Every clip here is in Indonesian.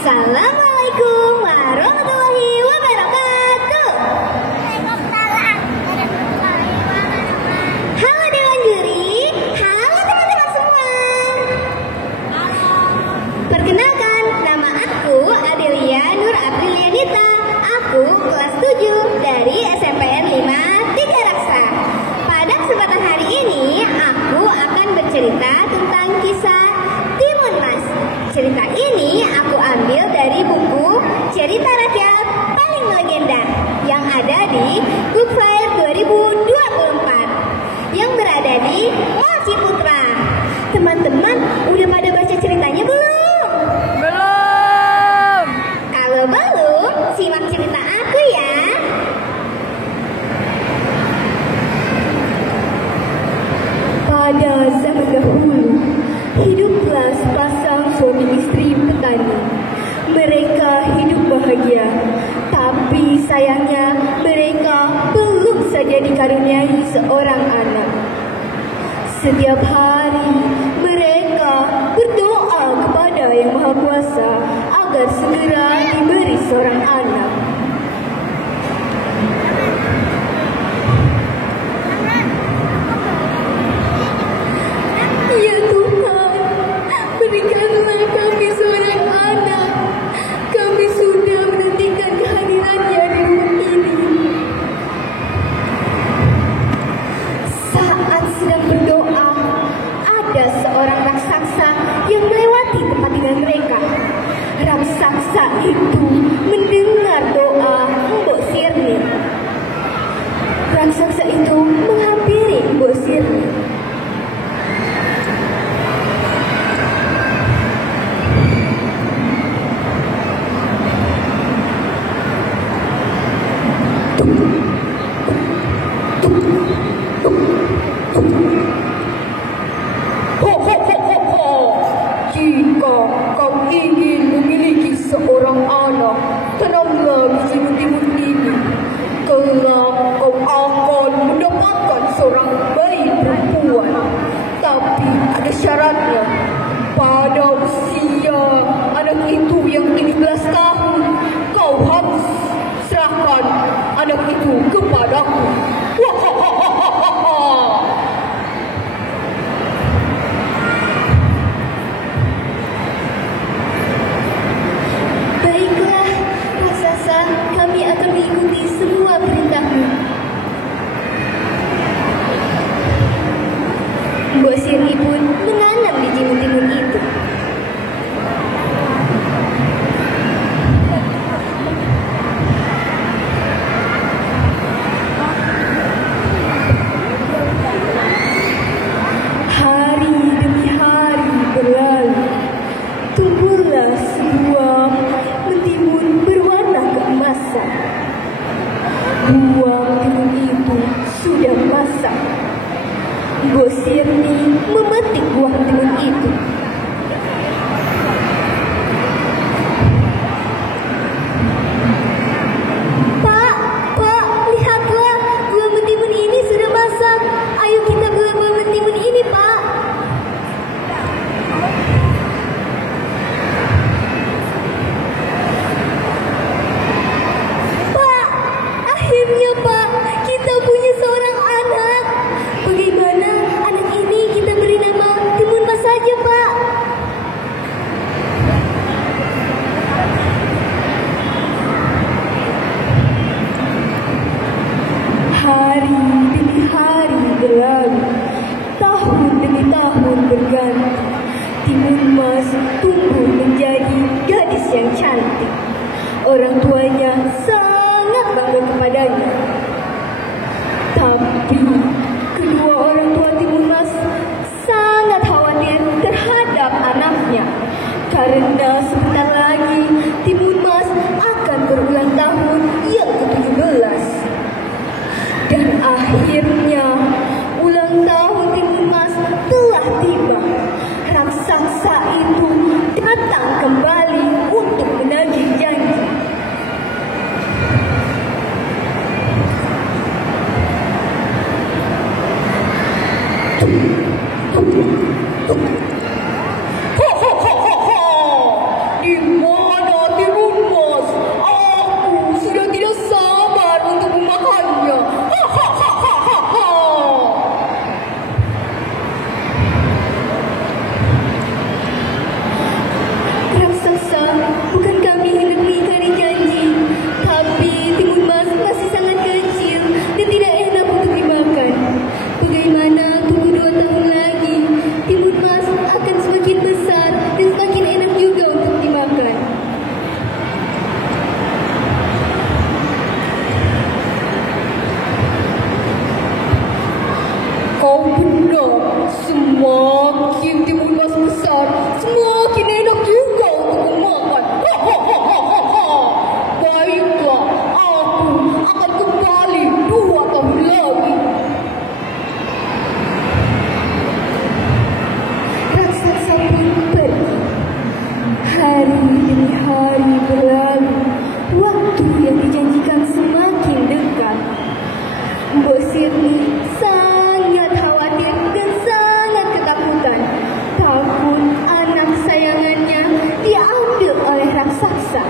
Assalamualaikum warahmatullahi wabarakatuh. Waalaikumsalam warahmatullahi wabarakatuh. Halo Dewan Juri, halo teman-teman semua. Halo. Perkenalkan, nama aku Adelia Nur Aprilianita. Aku kelas 7 dari SMPN 5 Tiga Raksa. Pada kesempatan hari ini, aku akan bercerita tentang kisah Timun Mas. Cerita ini aku ambil dari buku Cerita Rakyat Paling Legenda yang ada di Book Fair 2024 yang berada di Mall Ciputra. Teman-teman, udah pada baca ceritanya belum? Belum. Kalau belum, simak cerita aku ya. Pada zaman dahulu, hiduplah sepasang suami istri petani. Mereka hidup bahagia, tapi sayangnya mereka belum saja dikaruniai seorang anak. Setiap hari mereka berdoa kepada Yang Maha Kuasa agar segera diberi seorang anak. Ya Tuhan, berikanlah kami seorang anak. Kami sudah menantikan kehadirannya di rumah ini. Saat sedang berdoa, ada seorang raksasa yang melewati tempat tinggal mereka. Raksasa itu mendengar doa Mbok Sirni. Raksasa itu menghampiri Mbok Sirni. Jika kau ingin memiliki seorang anak, tanamlah biji-biji ini. Kelak kau akan mendapatkan seorang bayi perempuan. Tapi ada syaratnya. Pada usia anak itu yang 17 tahun, kau harus serahkan anak itu kepadaku. Baiklah, raksasa, kami akan mengikuti semua perintahmu. Mbok Sirni pun menanam biji timun itu. Hari demi hari berlalu. Tumbuhlah sebuah mentimun berwarna keemasan. Buah timun itu sudah masak. Mbok Sirni memetik buah timun itu. Pak, lihatlah, buah mentimun ini sudah masak. Ayo kita buah mentimun ini, Pak. Pak, akhirnya Pak, kita punya seorang anak. Bagaimana anak ini kita beri nama Timun Mas saja, Pak? Hari demi hari berlalu, tahun demi tahun berganti. Timun Mas tumbuh menjadi gadis yang cantik. Orang tuanya sangat bangga kepadanya. Tapi kedua orang tua Timun Mas sangat khawatir terhadap anaknya. Karena sebentar lagi Timun Mas akan berulang tahun yang ke-17. Dan akhirnya ulang tahun Timun Mas telah tiba. Raksasa itu datang kembali untuk menagih janji. Di mana Hari demi hari berlalu, waktu yang dijanjikan semakin dekat. Mbok Sirni sangat khawatir dan sangat ketakutan. Takut anak sayangannya diambil oleh raksasa.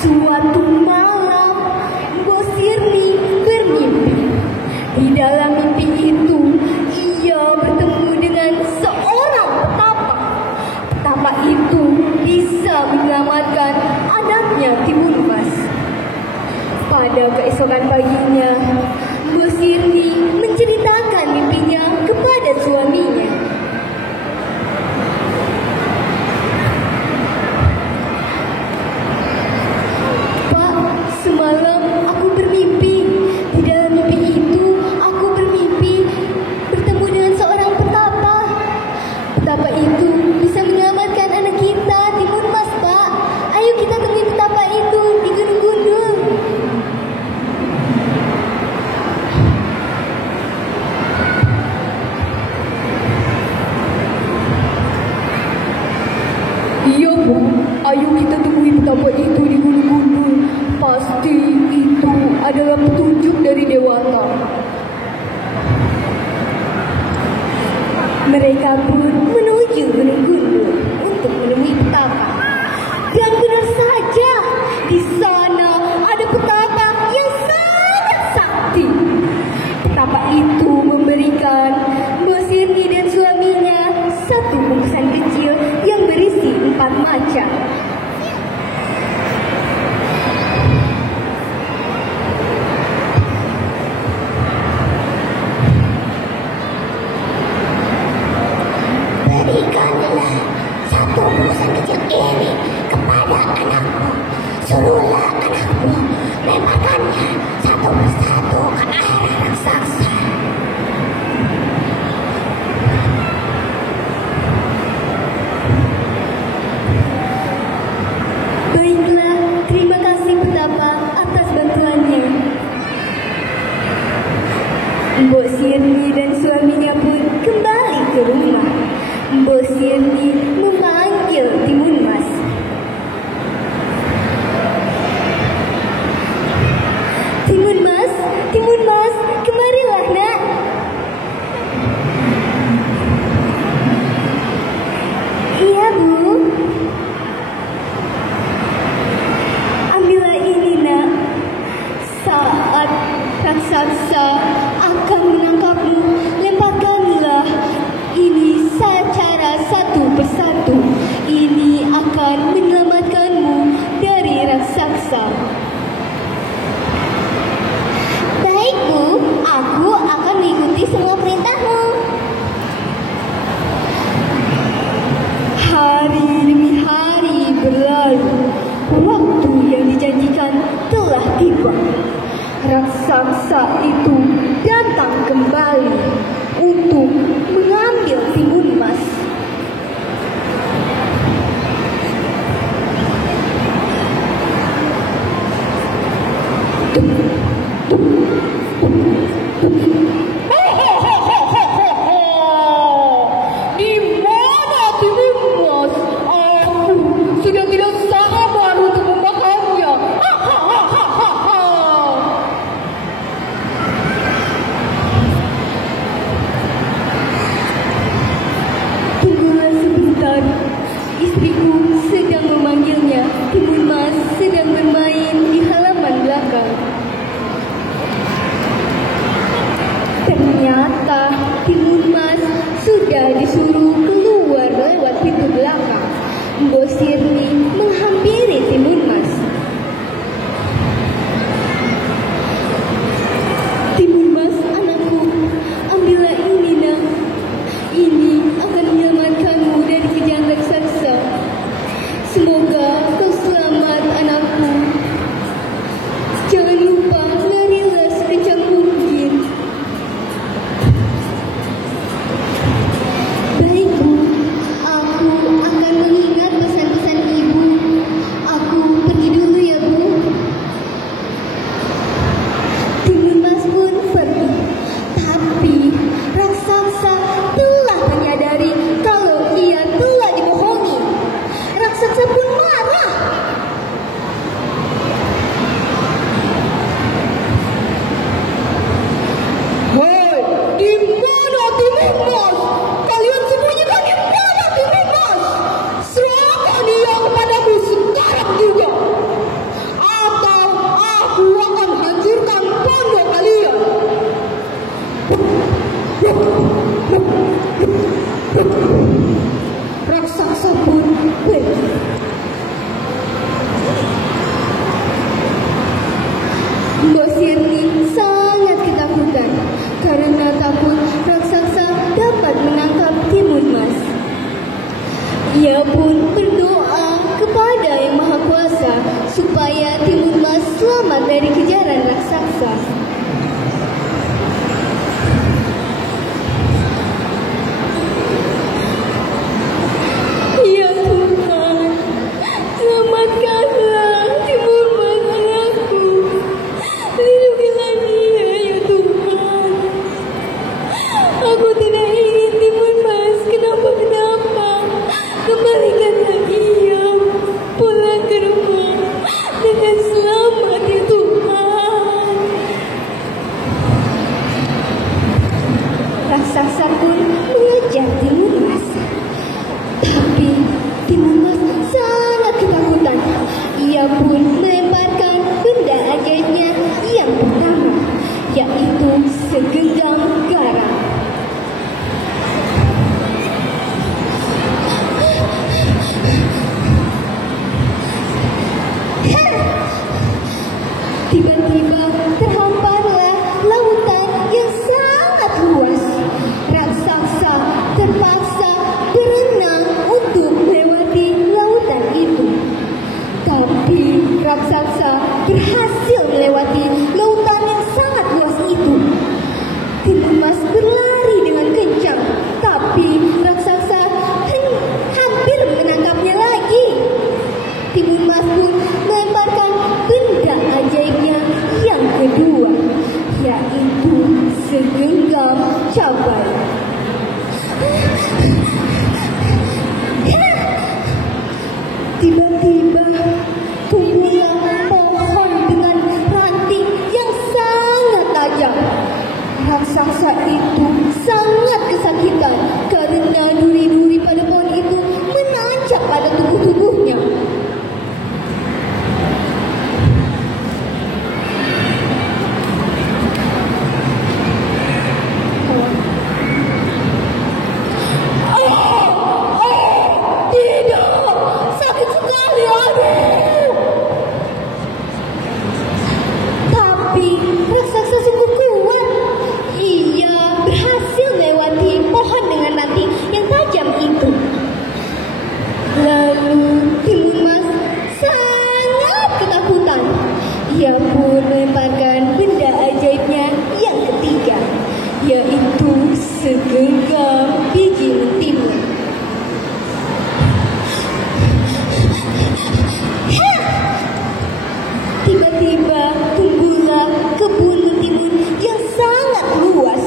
Suatu malam, Mbok Sirni bermimpi. Di dalam mimpi itu, ia bertemu dengan seorang petapa. Petapa itu bisa menyelamatkan anaknya Timun Mas. Pada keesokan paginya, Mbok Sirni menceritakan mimpinya kepada suaminya. Pak, semalam aku bermimpi. Di dalam mimpi itu, aku bermimpi bertemu dengan seorang petapa. Petapa itu bisa menyelamatkan anak kita, Timun Mas, Pak. Ayo kita temui petapa itu di Gunung Gundul. Iya, Bu. Ayo kita temui petapa itu di Gunung Gundul. Pasti itu adalah petunjuk dari Dewata. Mereka pun menuju Gunung Gundul untuk menemui petapa. Dan benar saja, di sana ada petapa yang sangat sakti. Petapa itu memberikan Mbok Sirni dan suaminya satu bungkusan kecil yang berisi 4 macam. Berikanlah satu bungkusan kecil ini kepada anakmu. Suruhlah anakmu melemparkannya satu persatu ke arah raksasa. Baiklah, terima kasih petapa atas bantuannya. Mbok Sirni dan suaminya pun kembali ke rumah. Mbok Sirni memanggil Timun Mas. Timun Mas, Timun Mas, kemarilah nak. Iya, Bu. Ambillah ini nak. Saat raksasa akan menangkapmu, lemparkanlah ini secara satu persatu. Ini akan menyelamatkanmu dari raksasa. Baik, Bu. Aku akan mengikuti semua perintahmu. Hari demi hari berlalu, waktu yang dijanjikan telah tiba. Raksasa itu datang kembali untuk mengambil Timun Mas. Di mana Timun Mas? Aku sudah tidak sabar untuk memakannya. Tunggulah sebentar. Istriku sedang memanggilnya. Timun Mas sedang bermain di halaman belakang. Ternyata Timun Mas sudah disuruh keluar lewat pintu belakang. Mbok Sirni menghampiri Timun Mas. Timun Mas, anakku, ambillah ini nak. Ini akan menyelamatkanmu dari kejahatan raksasa. Semoga kau selamat, anakku. Jangan lupa larilah sekencang mungkin. Baik, Bu. Aku akan mengingat pesan-pesan Ibu. Aku pergi dulu ya, Bu. Timun Mas pun pergi. Tapi raksasa telah menyadari kalau ia telah dibohongi. Raksasa pun supaya Timun Mas selamat dari kejaran raksasa. Ya Tuhan, selamatkanlah Timun Mas anakku. Lindungilah dia ya Tuhan. Aku tidak ingin Timun Mas kenapa-kenapa. Kembalikanlah dia pulang ke rumah dengan selamat ya Tuhan. Raksasa pun mengejar Timun Mas. Tapi Timun Mas sangat ketakutan. Ia pun melemparkan benda ajaibnya yang pertama, yaitu segenggam garam. Tiba-tiba terhamparlah lautan yang sangat luas. Raksasa terpaksa berenang untuk melewati lautan itu. Tapi raksasa berhasil melewati lautan yang sangat luas itu. Timun Mas berlari dengan kencang, tapi raksasa hampir menangkapnya lagi. Timun Mas pun melemparkan benda ajaibnya yang kedua, yaitu segenggam cabai. Tiba-tiba tumbuhlah pohon dengan ranting yang sangat tajam. Raksasa itu sangat kesakitan karena duri-duri pada pohon itu menancap pada tubuhnya. Ia pun melemparkan benda ajaibnya yang ketiga, yaitu segenggam biji mentimun. Tiba-tiba tumbuhlah kebun mentimun yang sangat luas.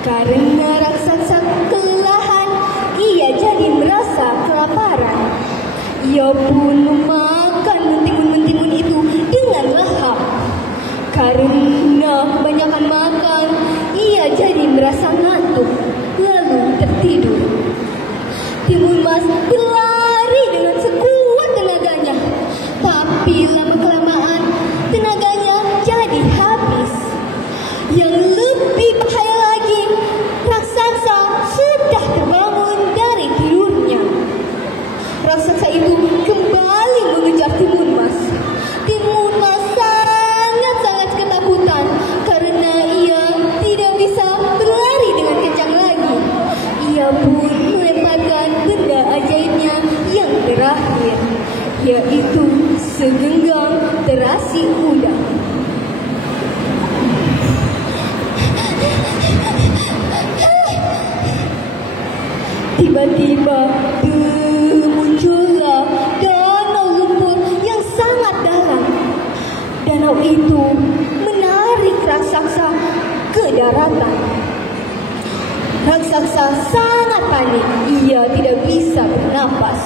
Karena raksasa kelelahan, ia jadi merasa kelaparan. Ia pun memakan mentimun-mentimun itu dengan lahap. Karena kebanyakan makan, ia jadi merasa ngantuk, lalu tertidur. Timun Mas berlari dengan sekuat tenaganya, tapi lama-kelamaan tenaganya jadi habis. Yang lebih bahaya lagi, raksasa sudah terbangun dari tidurnya. Raksasa itu kembali mengejar Timun Mas. Timun Mas sangat-sangat ketakutan karena ia tidak bisa berlari dengan kencang lagi. Ia pun melemparkan benda ajaibnya yang terakhir, yaitu segenggam terasi udang. Tiba-tiba muncullah danau lumpur yang sangat dalam. Danau itu menarik raksasa ke daratan. Raksasa sangat panik, ia tidak bisa bernapas.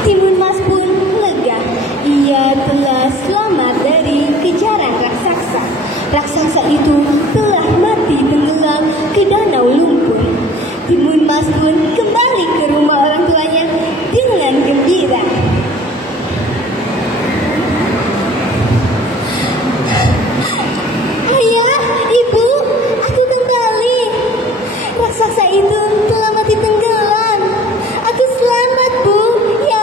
Timun Mas pun lega. Ia telah selamat dari kejaran raksasa. Raksasa itu telah mati tenggelam ke danau lumpur. Timun Mas pun kembali ke rumah orang tuanya dengan gembira. Ayah, Ibu, aku kembali. Raksasa itu telah mati tenggelam. Aku selamat, Bu. Ya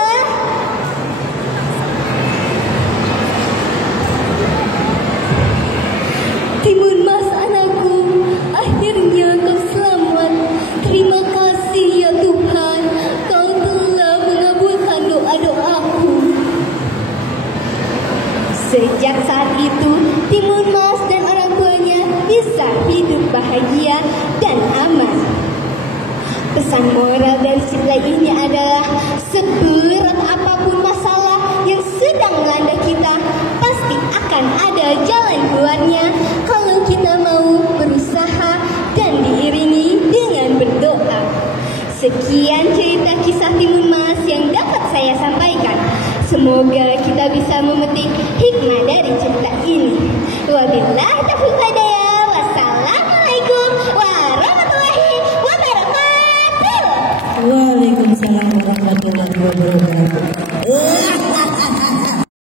Pesan moral dari cerita ini adalah seberat apapun masalah yang sedang melanda kita, pasti akan ada jalan keluarnya kalau kita mau berusaha dan diiringi dengan berdoa. Sekian cerita kisah Timun Mas yang dapat saya sampaikan. Semoga kita bisa memetik hikmah dari cerita